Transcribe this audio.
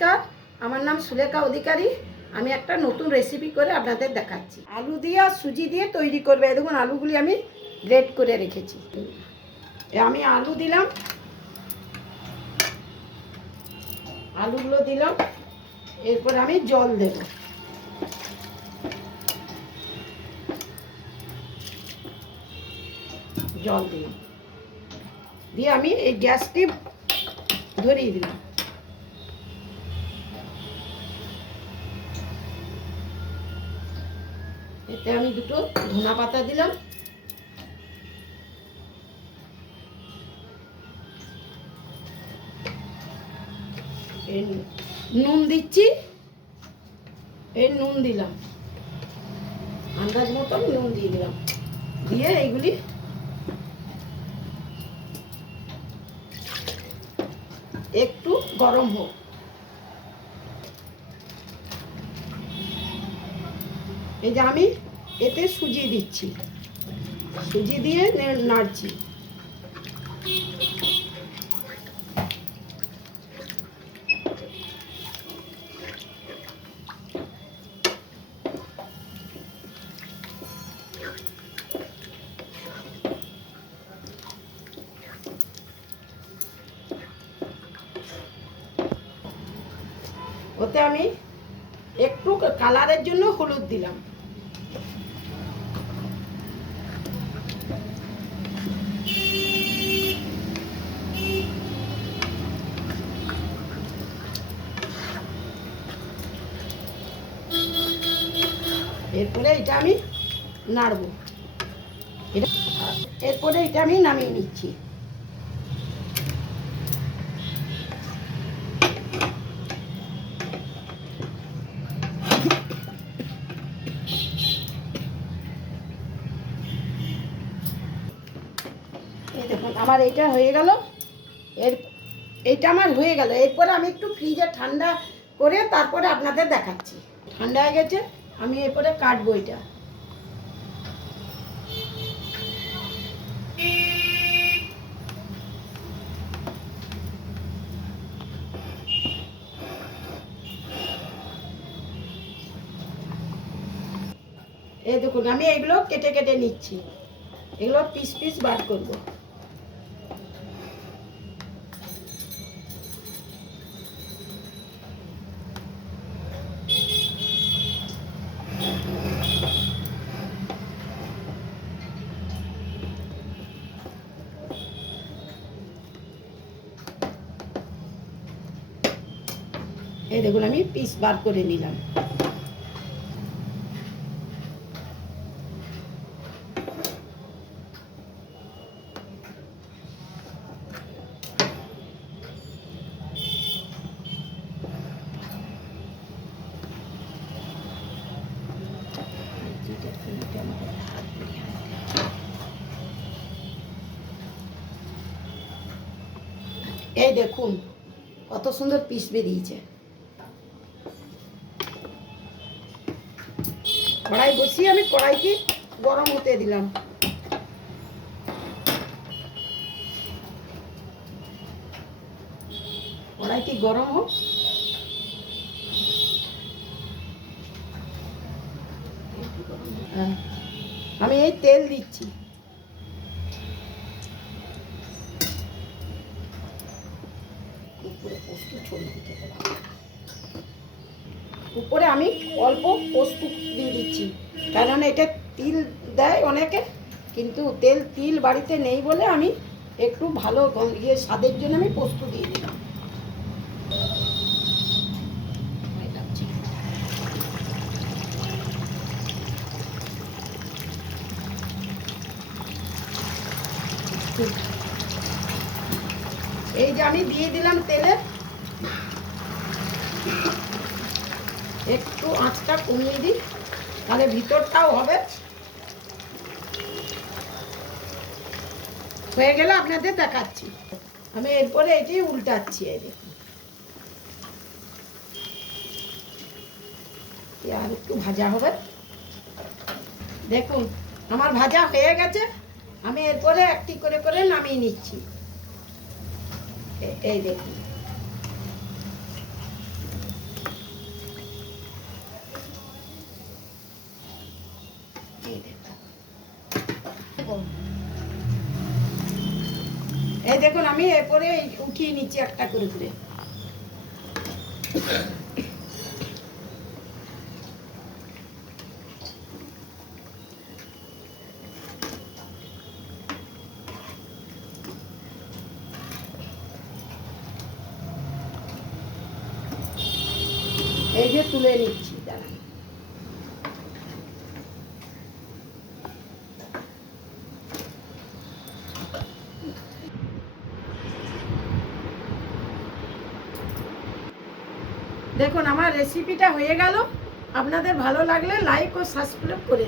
নমস্কার, আমার নাম সুলেখা অধিকারী। আমি একটা নতুন রেসিপি করে আপনাদের দেখাচ্ছি। আলু দিয়ে আর সুজি দিয়ে তৈরি করবে। দেখুন, আলুগুলি আমি গ্রেড করে রেখেছি। আমি আলু দিলাম। আলুগুলো দিলাম। এরপর আমি জল দেব। জল দিলাম। দিয়ে আমি এই গ্যাসটি ধরিয়ে দিলাম। এতে আমি দুটো ধনা পাতা দিলাম। নুন দিচ্ছি। এই নুন দিলাম। আন্দাজ মতন নুন দিয়ে দিলাম। দিয়ে এইগুলি একটু গরম হোক। এই যে আমি এতে সুজি দিচ্ছি। সুজি দিয়ে নাড়ছি। ওতে আমি একটু কালারের জন্য হলুদ দিলাম। এরপরে এটা আমি নাড়বো। এরপরে এটা আমি নামিয়ে নিচ্ছি। দেখুন, আমার এটা হয়ে গেল। এর এটা আমার হয়ে গেল। এরপরে আমি একটু ফ্রিজে ঠান্ডা করে তারপরে আপনাদের দেখাচ্ছি। ঠান্ডা হয়ে গেছে। আমি এরপরে কাটবো এটা। এই দেখুন, আমি এগুলো কেটে কেটে নিচ্ছি। এগুলো পিস পিস বার করব। এই দেখুন আমি পিস বার করে নিলাম। এই দেখুন কত সুন্দর পিস বেরিয়েছে। কড়াই বসিয়ে আমি কড়াইকে গরম হতে দিলাম কড়াইটি গরম হোক হ্যাঁ। আমি এই তেল দিচ্ছি উপরে পোস্ত ছড়িয়ে দিতে হবে। উপরে আমি অল্প পোস্ত দিয়ে দিচ্ছি। কারণ এটা তিল দেয় অনেকে, কিন্তু তেল, তিল বাড়িতে নেই বলে আমি একটু ভালো ইয়ে স্বাদের জন্য আমি পোস্ত দিয়ে দিলাম। এই যে আমি দিয়ে দিলাম তেলে। একটু আঁচটা কমিয়ে দিই, তাহলে ভিতরটাও হবে। হয়ে গেলে আপনাদের দেখাচ্ছি। আমি এরপরে এটি উল্টাচ্ছি আর একটু ভাজা হবে। দেখুন, আমার ভাজা হয়ে গেছে। আমি এরপরে একটি করে করে নামিয়ে নিচ্ছি। এই দেখুন। এই দেখুন আমি এরপরে উঠিয়ে নিচ্ছি একটা করে করে। এই যে তুলে নিচ্ছি। দেখুন আমার রেসিপিটা হয়ে গেল। আপনাদের ভালো লাগলে লাইক ও সাবস্ক্রাইব করে